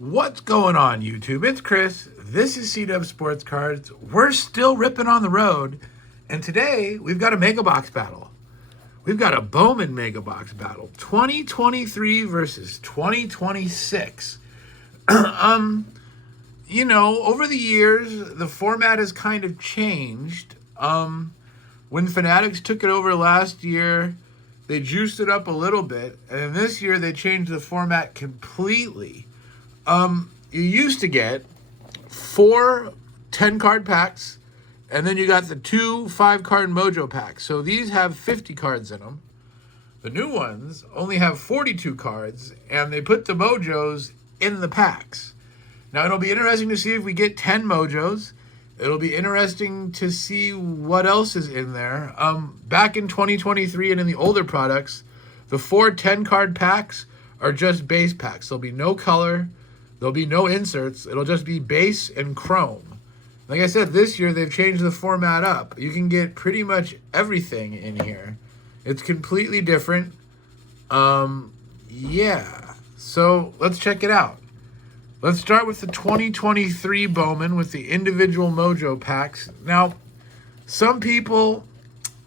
What's going on, YouTube? It's Chris. This is C-Dub Sports Cards. We're still ripping on the road. And today, we've got a Mega Box Battle. We've got a Bowman Mega Box Battle. 2023 versus 2026. You know, over the years, the format has kind of changed. When Fanatics took it over last year, they juiced it up a little bit. And this year, they changed the format completely. You used to get 4 10-card packs, and then you got the 2 5-card mojo packs. So these have 50 cards in them. The new ones only have 42 cards, and they put the mojos in the packs. Now, it'll be interesting to see if we get 10 mojos. It'll be interesting to see what else is in there. Back in 2023 and in the older products, the 4 10-card packs are just base packs. There'll be no color. There'll be no inserts. It'll just be base and chrome. Like I said, this year they've changed the format up. You can get pretty much everything in here. It's completely different. Yeah. So let's check it out. Let's start with the 2023 Bowman with the individual mojo packs. Now, some people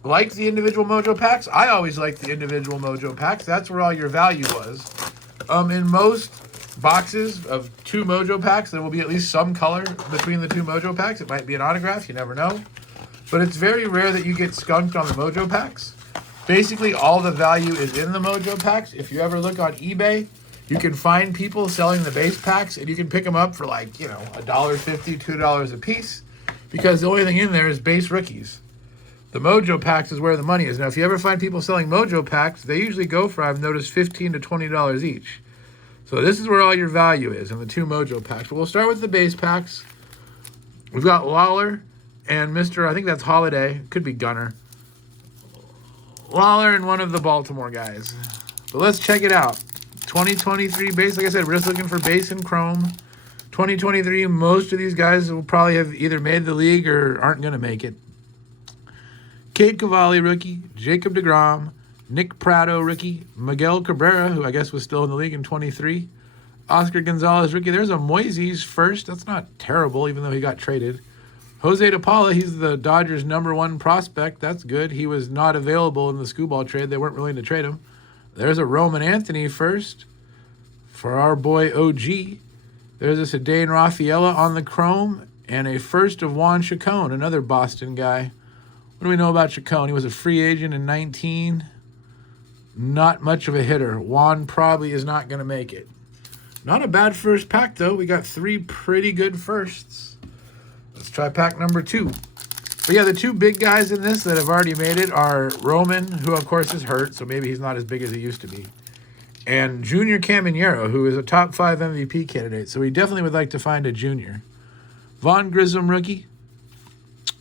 like the individual mojo packs. I always like the individual mojo packs. That's where all your value was. In most boxes of 2 mojo packs, there will be at least some color between the 2 mojo packs. It might be an autograph, you never know. But it's very rare that you get skunked on the mojo packs. Basically, all the value is in the mojo packs. If you ever look on eBay, you can find people selling the base packs, and you can pick them up for like, you know, $1.50, $2 a piece, because the only thing in there is base rookies. The mojo packs is where the money is. Now, if you ever find people selling mojo packs, they usually go for, I've noticed, $15 to $20 each. So this is where all your value is in the 2 mojo packs. But we'll start with the base packs. We've got Lawler and Mr. I think that's Holiday. Could be Gunner. Lawler and one of the Baltimore guys. But let's check it out. 2023 base. Like I said, we're just looking for base and chrome. 2023, most of these guys will probably have either made the league or aren't going to make it. Cade Cavalli, rookie. Jacob deGrom. Nick Prado, rookie. Miguel Cabrera, who I guess was still in the league in 23. Oscar Gonzalez, rookie. There's a Moises first. That's not terrible, even though he got traded. Jose De Paula, he's the Dodgers' #1 prospect. That's good. He was not available in the Skubal trade. They weren't willing to trade him. There's a Roman Anthony first for our boy OG. There's a Cedane Rafaela on the chrome, and a first of Juan Chacon, another Boston guy. What do we know about Chacon? He was a free agent in 19. Not much of a hitter. Juan probably is not going to make it. Not a bad first pack, though. We got 3 pretty good firsts. Let's try pack number 2. But yeah, the 2 big guys in this that have already made it are Roman, who of course is hurt, so maybe he's not as big as he used to be, and Junior Caminero, who is a top 5 MVP candidate. So we definitely would like to find a junior. Vaughn Grissom, rookie.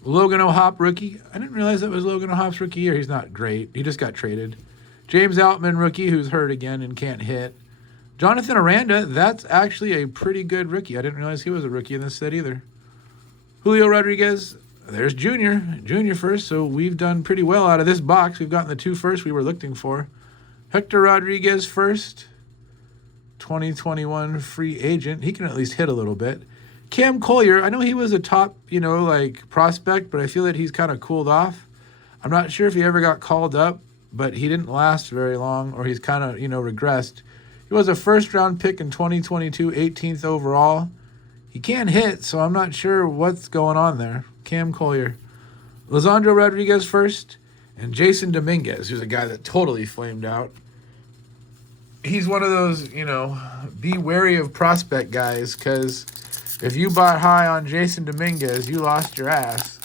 Logan O'Hoppe, rookie. I didn't realize that was Logan O'Hoppe's rookie year. He's not great. He just got traded. James Outman, rookie, who's hurt again and can't hit. Jonathan Aranda, that's actually a pretty good rookie. I didn't realize he was a rookie in this set either. Julio Rodriguez, there's Junior. Junior first, so we've done pretty well out of this box. We've gotten the 2 first we were looking for. Hector Rodriguez first. 2021 free agent. He can at least hit a little bit. Cam Collier, I know he was a top, prospect, but I feel that he's kind of cooled off. I'm not sure if he ever got called up, but he didn't last very long, or he's kind of, regressed. He was a first-round pick in 2022, 18th overall. He can't hit, so I'm not sure what's going on there. Cam Collier. Lisandro Rodriguez first, and Jason Dominguez, who's a guy that totally flamed out. He's one of those, be wary of prospect guys, because if you bought high on Jason Dominguez, you lost your ass.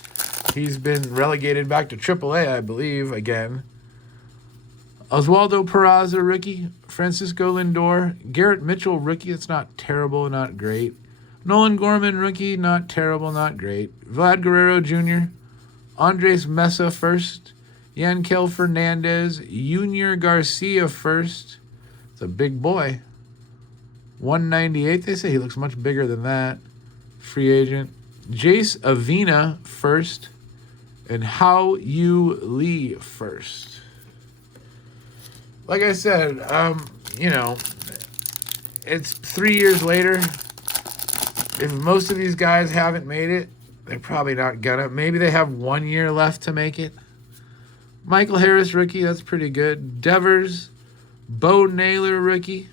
He's been relegated back to AAA, I believe, again. Oswaldo Peraza, rookie. Francisco Lindor. Garrett Mitchell, rookie. It's not terrible, not great. Nolan Gorman, rookie. Not terrible, not great. Vlad Guerrero Jr. Andres Mesa first. Yankel Fernandez. Junior Garcia first. It's a big boy. 198. They say he looks much bigger than that. Free agent. Jace Avina first. And Hao Yu Lee first. Like I said, it's 3 years later. If most of these guys haven't made it, they're probably not gonna. Maybe they have 1 year left to make it. Michael Harris, rookie. That's pretty good. Devers. Bo Naylor, rookie.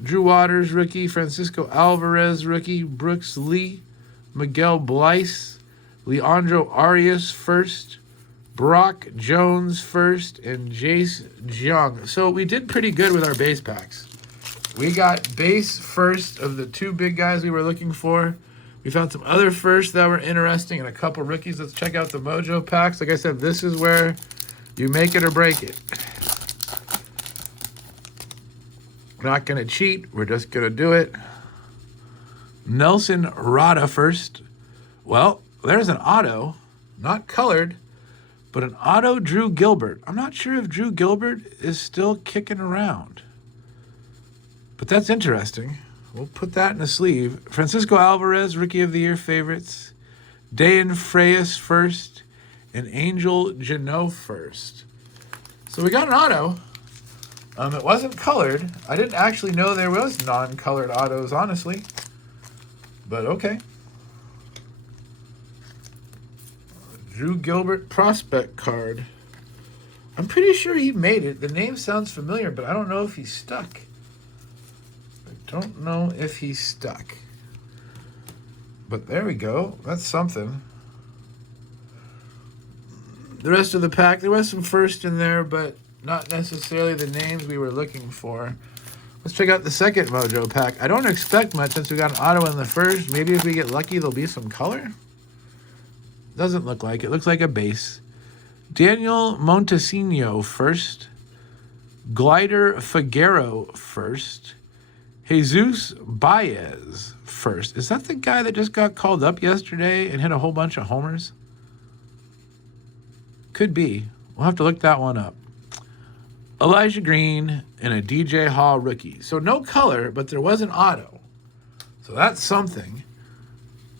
Drew Waters, rookie. Francisco Alvarez, rookie. Brooks Lee. Miguel Blyce. Leandro Arias, first. Brock Jones, first. And Jace Jung. So we did pretty good with our base packs. We got base first of the 2 big guys we were looking for. We found some other firsts that were interesting and a couple rookies. Let's check out the Mojo packs. Like I said, this is where you make it or break it. We're not going to cheat. We're just going to do it. Nelson Rada first. Well, there's an auto, not colored, but an auto Drew Gilbert. I'm not sure if Drew Gilbert is still kicking around, but that's interesting. We'll put that in the sleeve. Francisco Alvarez, Rookie of the Year favorites. Dayan Freyas first. And Angel Janot first. So we got an auto. It wasn't colored. I didn't actually know there was non-colored autos, honestly. But okay. Drew Gilbert prospect card. I'm pretty sure he made it. The name sounds familiar, but I don't know if he's stuck. Don't know if he's stuck. But there we go. That's something. The rest of the pack, there was some first in there, but not necessarily the names we were looking for. Let's check out the second Mojo pack. I don't expect much since we got an auto in the first. Maybe if we get lucky, there'll be some color. Doesn't look like it. Looks like a base. Daniel Montesino first. Glider Figueroa first. Jesus Baez first. Is that the guy that just got called up yesterday and hit a whole bunch of homers? Could be. We'll have to look that one up. Elijah Green and a DJ Hall rookie. So no color, but there was an auto. So that's something.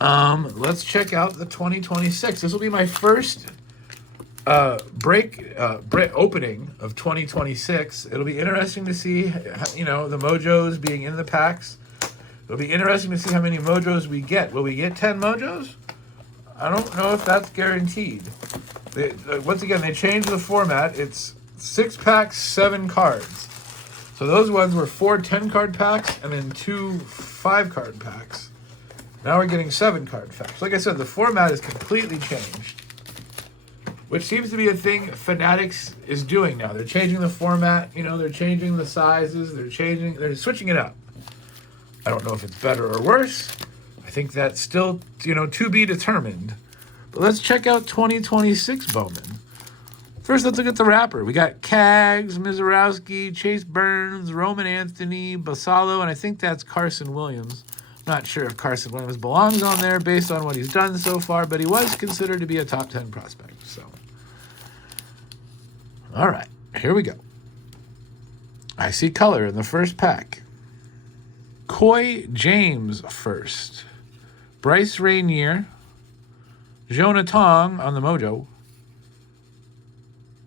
Let's check out the 2026. This will be my first break opening of 2026. It'll be interesting to see, the Mojos being in the packs. It'll be interesting to see how many Mojos we get. Will we get 10 Mojos? I don't know if that's guaranteed. Once again, they changed the format. It's 6 packs, 7 cards. So those ones were 4 10-card packs and then 2 5-card packs. Now we're getting 7-card packs. Like I said, the format is completely changed, which seems to be a thing Fanatics is doing now. They're changing the format. They're changing the sizes. They're switching it up. I don't know if it's better or worse. I think that's still, to be determined. But let's check out 2026 Bowman. First, let's look at the wrapper. We got Kags, Mizorowski, Chase Burns, Roman Anthony, Basalo, and I think that's Carson Williams. I'm not sure if Carson Williams belongs on there based on what he's done so far, but he was considered to be a top 10 prospect. So, all right, here we go. I see color in the first pack. Coy James first. Bryce Rainier. Jonah Tong on the Mojo.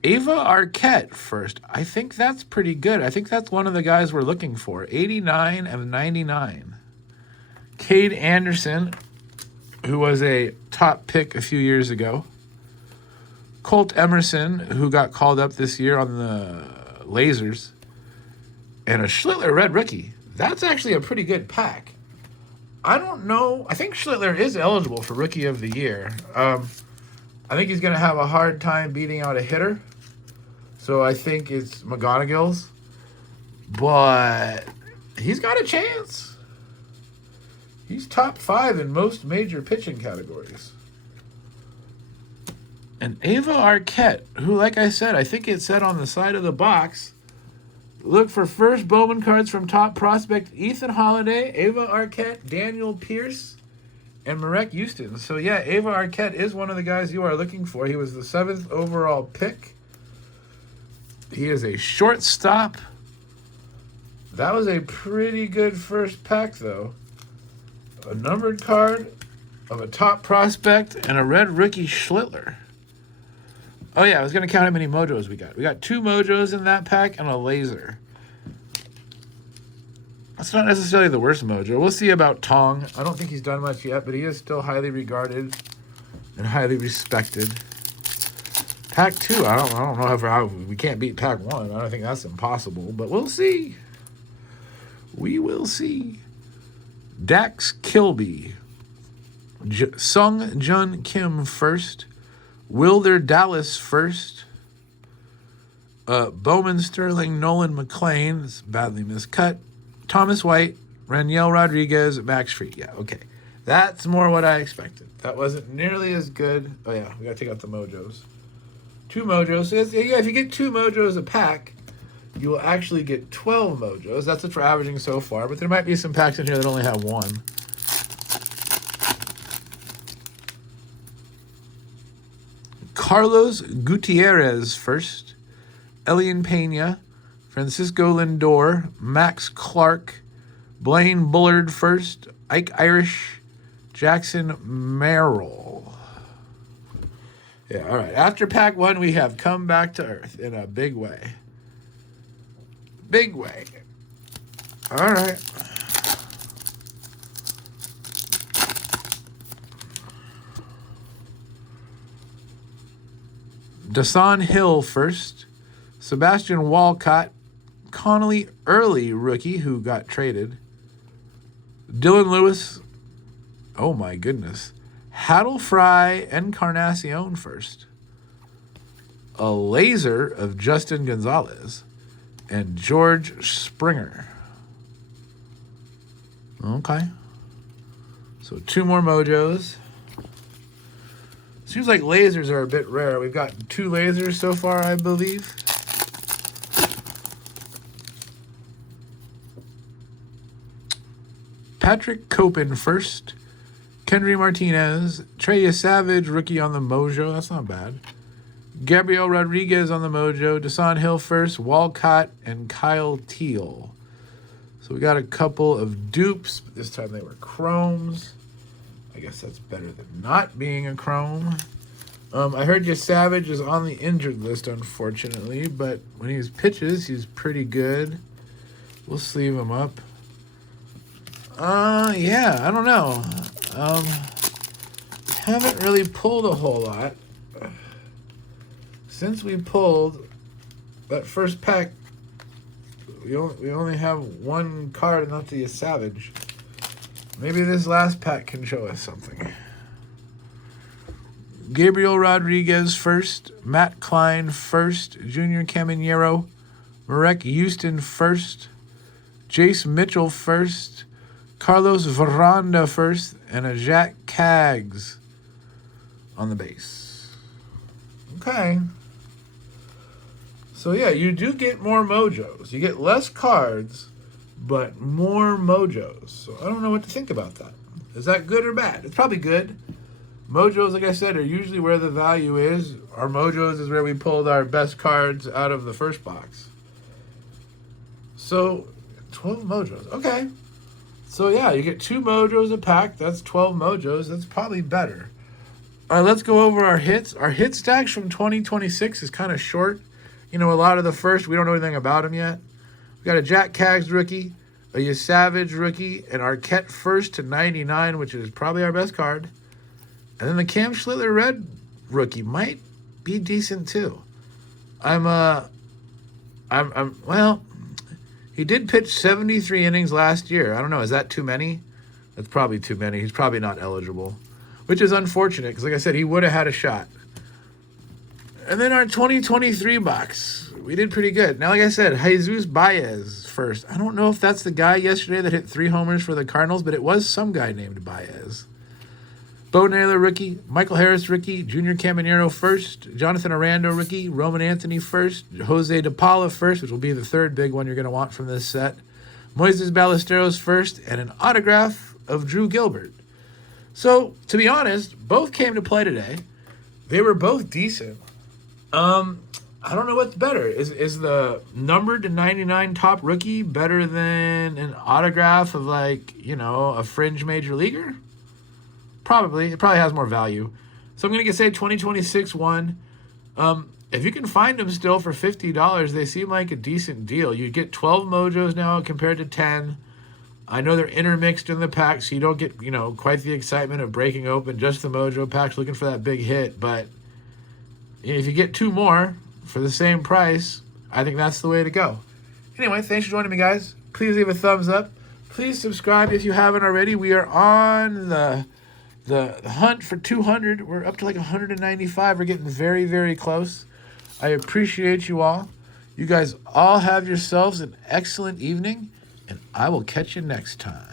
Ava Arquette first. I think that's pretty good. I think that's one of the guys we're looking for. 89 of 99. Cade Anderson, who was a top pick a few years ago. Colt Emerson, who got called up this year on the Lasers. And a Schlittler red rookie. That's actually a pretty good pack. I don't know. I think Schlittler is eligible for Rookie of the Year. I think he's going to have a hard time beating out a hitter. So I think it's McGonagall's. But he's got a chance. He's top 5 in most major pitching categories. And Ava Arquette, who, like I said, I think it said on the side of the box, look for first Bowman cards from top prospect Ethan Holiday, Ava Arquette, Daniel Pierce, and Marek Houston. So, yeah, Ava Arquette is one of the guys you are looking for. He was the 7th overall pick. He is a shortstop. That was a pretty good first pack, though. A numbered card of a top prospect and a red rookie Schlittler. Oh, yeah, I was going to count how many Mojos we got. We got 2 Mojos in that pack and a laser. That's not necessarily the worst mojo. We'll see about Tong. I don't think he's done much yet, but he is still highly regarded and highly respected. Pack 2, I don't know how we can't beat Pack 1. I don't think that's impossible, but we'll see. We will see. Dax Kilby. Sung Jun Kim first. Wilder Dallas first. Bowman Sterling Nolan McLean. It's badly miscut. Thomas White. Raniel Rodriguez. Max Fried. Yeah, okay. That's more what I expected. That wasn't nearly as good. Oh, yeah, we got to take out the mojos. 2 mojos. So yeah, if you get 2 mojos a pack, you will actually get 12 mojos. That's what we're averaging so far, but there might be some packs in here that only have 1. Carlos Gutierrez first. Elian Pena. Francisco Lindor. Max Clark. Blaine Bullard first. Ike Irish. Jackson Merrill. Yeah, all right. After Pack 1, we have come back to earth in a big way. Big way. All right. Dasan Hill first. Sebastian Walcott. Connolly Early, rookie, who got traded. Dylan Lewis. Oh, my goodness. Haddle Fry Encarnacion first. A laser of Justin Gonzalez. And George Springer. Okay. So 2 more mojos. Seems like lasers are a bit rare. We've got 2 lasers so far, I believe. Patrick Copen first. Kendry Martinez. Trey Savage, rookie on the mojo. That's not bad. Gabriel Rodriguez on the mojo. Dasan Hill first. Walcott and Kyle Teal. So we got a couple of dupes, but this time they were chromes. I guess that's better than not being a chrome. I heard you Savage is on the injured list, unfortunately, but when he pitches, he's pretty good. We'll sleeve him up. Yeah, I don't know. Haven't really pulled a whole lot. Since we pulled that first pack, we only have 1 card, and that's the Savage. Maybe this last pack can show us something. Gabriel Rodriguez first. Matt Klein first. Junior Caminero. Marek Houston first. Jace Mitchell first. Carlos Veranda first. And a Jack Cags on the base. Okay. So yeah, you do get more mojos. You get less cards, but more mojos. So I don't know what to think about that. Is that good or bad? It's probably good. Mojos, like I said, are usually where the value is. Our mojos is where we pulled our best cards out of the first box. So 12 mojos. Okay. So yeah, you get 2 mojos a pack. That's 12 mojos. That's probably better. All right, let's go over our hits. Our hit stacks from 2026 is kind of short. You know, a lot of the first, we don't know anything about them yet. We got a Jack Cags rookie, a Savage rookie, an Arquette first to 99, which is probably our best card. And then the Cam Schlittler red rookie might be decent too. Well, he did pitch 73 innings last year. I don't know, is that too many? That's probably too many. He's probably not eligible, which is unfortunate because, like I said, he would have had a shot. And then our 2023 box, we did pretty good. Now, like I said, Jesus Baez first. I don't know if that's the guy yesterday that hit 3 homers for the Cardinals, but it was some guy named Baez. Bo Naylor rookie, Michael Harris rookie, Junior Caminero first, Jonathan Arando rookie, Roman Anthony first, Jose De Paula first, which will be the 3rd big one you're going to want from this set, Moises Ballesteros first, and an autograph of Drew Gilbert. So, to be honest, both came to play today. They were both decent. I don't know what's better. Is the numbered to 99 top rookie better than an autograph of, like, you know, a fringe major leaguer? Probably. It probably has more value. So I'm going to say 2026 one. If you can find them still for $50, they seem like a decent deal. You get 12 mojos now compared to 10. I know they're intermixed in the pack, so you don't get, you know, quite the excitement of breaking open just the mojo packs looking for that big hit. But if you get 2 more for the same price, I think that's the way to go. Anyway, thanks for joining me, guys. Please leave a thumbs up. Please subscribe if you haven't already. We are on the hunt for 200. We're up to like 195. We're getting very, very close. I appreciate you all. You guys all have yourselves an excellent evening, and I will catch you next time.